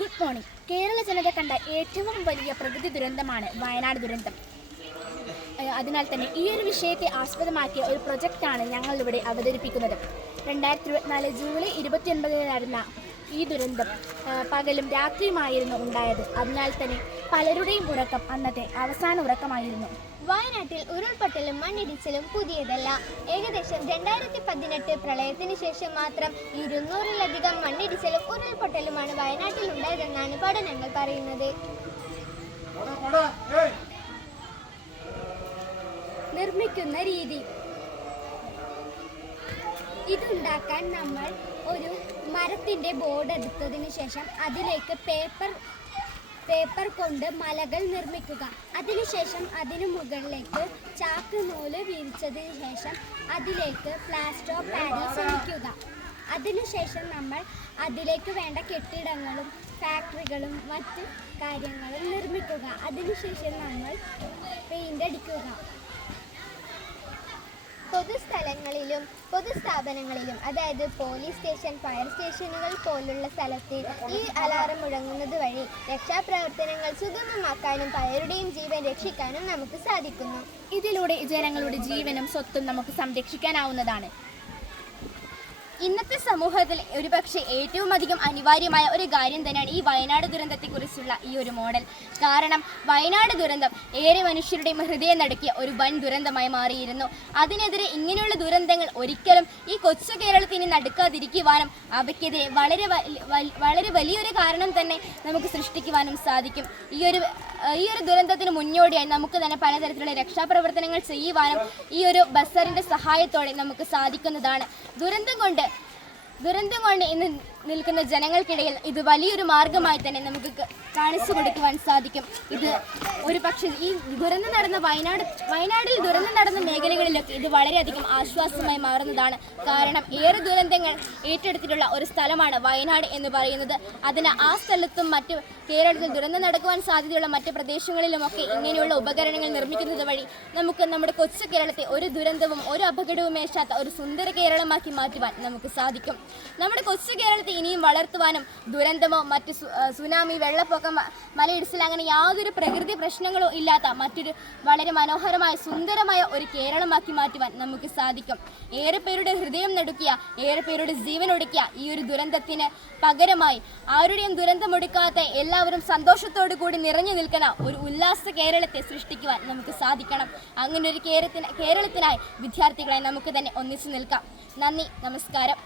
Good morning. Kerala ജനത കണ്ട ഏറ്റവും വലിയ പ്രകൃതി ദുരന്തമാണ് വയനാട് ദുരന്തം. അതിനാൽ തന്നെ ഈ ഒരു വിഷയത്തെ ആസ്പദമാക്കിയ ഒരു പ്രൊജക്റ്റാണ് ഞങ്ങളിവിടെ അവതരിപ്പിക്കുന്നത്. 2024 ജൂലൈ 29 നടന്ന ഈ ദുരന്തം പകലും രാത്രിയുമായിരുന്നു ഉണ്ടായത്. അതിനാൽ തന്നെ പലരുടെയും ഉറക്കം അന്നത്തെ അവസാന ഉറക്കമായിരുന്നു. വയനാട്ടിൽ ഉരുൾപൊട്ടലും മണ്ണിടിച്ചിലും പുതിയതല്ല. ഏകദേശം 2018 പ്രളയത്തിന് ശേഷം മാത്രം 200-ലധികം മണ്ണിടിച്ചിലും ഉരുൾപൊട്ടലുമാണ് വയനാട്ടിൽ ഉണ്ടായതെന്നാണ് പഠനങ്ങൾ പറയുന്നത്. നിർമ്മിക്കുന്ന രീതി. ഇതുണ്ടാക്കാൻ നമ്മൾ ഒരു മരത്തിൻ്റെ ബോർഡ് എടുത്തതിന് ശേഷം അതിലേക്ക് പേപ്പർ കൊണ്ട് മലകൾ നിർമ്മിക്കുക. അതിനുശേഷം അതിനു മുകളിലേക്ക് ചാക്ക് നൂല് വിരിച്ചതിന് ശേഷം അതിലേക്ക് പ്ലാസ്റ്റർ ഓഫ് പാരീസ് ഒഴിക്കുക. അതിനുശേഷം നമ്മൾ അതിലേക്ക് വേണ്ട കെട്ടിടങ്ങളും ഫാക്ടറികളും മറ്റ് കാര്യങ്ങളും നിർമ്മിക്കുക. അതിനുശേഷം നമ്മൾ പെയിൻ്റ് അടിക്കുക. പൊതുസ്ഥലങ്ങളിലും പൊതുസ്ഥാപനങ്ങളിലും, അതായത് പോലീസ് സ്റ്റേഷൻ, ഫയർ സ്റ്റേഷനുകൾ പോലുള്ള സ്ഥലത്ത് ഈ അലാറം മുഴങ്ങുന്നത് വഴി രക്ഷാപ്രവർത്തനങ്ങൾ സുഗമമാക്കാനും പലരുടെയും ജീവൻ രക്ഷിക്കാനും നമുക്ക് സാധിക്കുന്നു. ഇതിലൂടെ ജനങ്ങളുടെ ജീവനും സ്വത്തും നമുക്ക് സംരക്ഷിക്കാനാവുന്നതാണ്. ഇന്നത്തെ സമൂഹത്തിൽ ഒരുപക്ഷെ ഏറ്റവും അധികം അനിവാര്യമായ ഒരു കാര്യം തന്നെയാണ് ഈ വയനാട് ദുരന്തത്തെക്കുറിച്ചുള്ള ഈ ഒരു മോഡൽ. കാരണം വയനാട് ദുരന്തം ഏറെ മനുഷ്യരുടെയും ഹൃദയം നടുക്കിയ ഒരു വൻ ദുരന്തമായി മാറിയിരുന്നു. അതിനെതിരെ ഇങ്ങനെയുള്ള ദുരന്തങ്ങൾ ഒരിക്കലും ഈ കൊച്ചു കേരളത്തിന് നടുക്കാതിരിക്കുവാനും അവയ്ക്കെതിരെ വളരെ വലിയൊരു കാരണം തന്നെ നമുക്ക് സൃഷ്ടിക്കുവാനും സാധിക്കും. ഈ ഒരു ദുരന്തത്തിന് മുന്നോടിയായി നമുക്ക് തന്നെ പലതരത്തിലുള്ള രക്ഷാപ്രവർത്തനങ്ങൾ ചെയ്യുവാനും ഈ ഒരു ബസറിൻ്റെ സഹായത്തോടെ നമുക്ക് സാധിക്കുന്നതാണ്. ദുരന്തം കൊണ്ട് ഇന്ന് നിൽക്കുന്ന ജനങ്ങൾക്കിടയിൽ ഇത് വലിയൊരു മാർഗമായി തന്നെ നമുക്ക് കാണിച്ചു കൊടുക്കുവാൻ സാധിക്കും. ഇത് ഒരു പക്ഷേ ഈ ദുരന്തം നടന്ന വയനാടിൽ ദുരന്തം നടന്ന മേഖലകളിലൊക്കെ ഇത് വളരെയധികം ആശ്വാസമായി മാറുന്നതാണ്. കാരണം ഏറെ ദുരന്തങ്ങൾ ഏറ്റെടുത്തിട്ടുള്ള ഒരു സ്ഥലമാണ് വയനാട് എന്ന് പറയുന്നത്. അതിന് ആ സ്ഥലത്തും മറ്റ് കേരളത്തിൽ ദുരന്തം നടക്കുവാൻ സാധ്യതയുള്ള മറ്റ് പ്രദേശങ്ങളിലുമൊക്കെ ഇങ്ങനെയുള്ള ഉപകരണങ്ങൾ നിർമ്മിക്കുന്നത് വഴി നമുക്ക് നമ്മുടെ കൊച്ചു കേരളത്തെ ഒരു ദുരന്തവും ഒരു അപകടവും ഏശാത്ത ഒരു സുന്ദര കേരളമാക്കി മാറ്റുവാൻ നമുക്ക് സാധിക്കും. നമ്മുടെ കൊച്ചു കേരളത്തെ ഇനിയും വളർത്തുവാനും ദുരന്തമോ മറ്റ് സുനാമി, വെള്ളപ്പൊക്കം, മലയിടിച്ചിൽ അങ്ങനെ യാതൊരു പ്രകൃതി പ്രശ്നങ്ങളോ ഇല്ലാത്ത മറ്റൊരു വളരെ മനോഹരമായ സുന്ദരമായ ഒരു കേരളമാക്കി മാറ്റുവാൻ നമുക്ക് സാധിക്കും. ഏറെ പേരുടെ ഹൃദയം നടുക്കിയ, ഏറെ പേരുടെ ജീവൻ ഒടുക്കിയ ഈ ഒരു ദുരന്തത്തിന് പകരമായി ആരുടെയും ദുരന്തമൊടുക്കാത്ത എല്ലാവരും സന്തോഷത്തോടു കൂടി നിറഞ്ഞു നിൽക്കുന്ന ഒരു ഉല്ലാസ കേരളത്തെ സൃഷ്ടിക്കുവാൻ നമുക്ക് സാധിക്കണം. അങ്ങനെ ഒരു കേരളത്തിനായി വിദ്യാർത്ഥികളായി നമുക്ക് തന്നെ ഒന്നിച്ചു നിൽക്കാം. നന്ദി, നമസ്കാരം.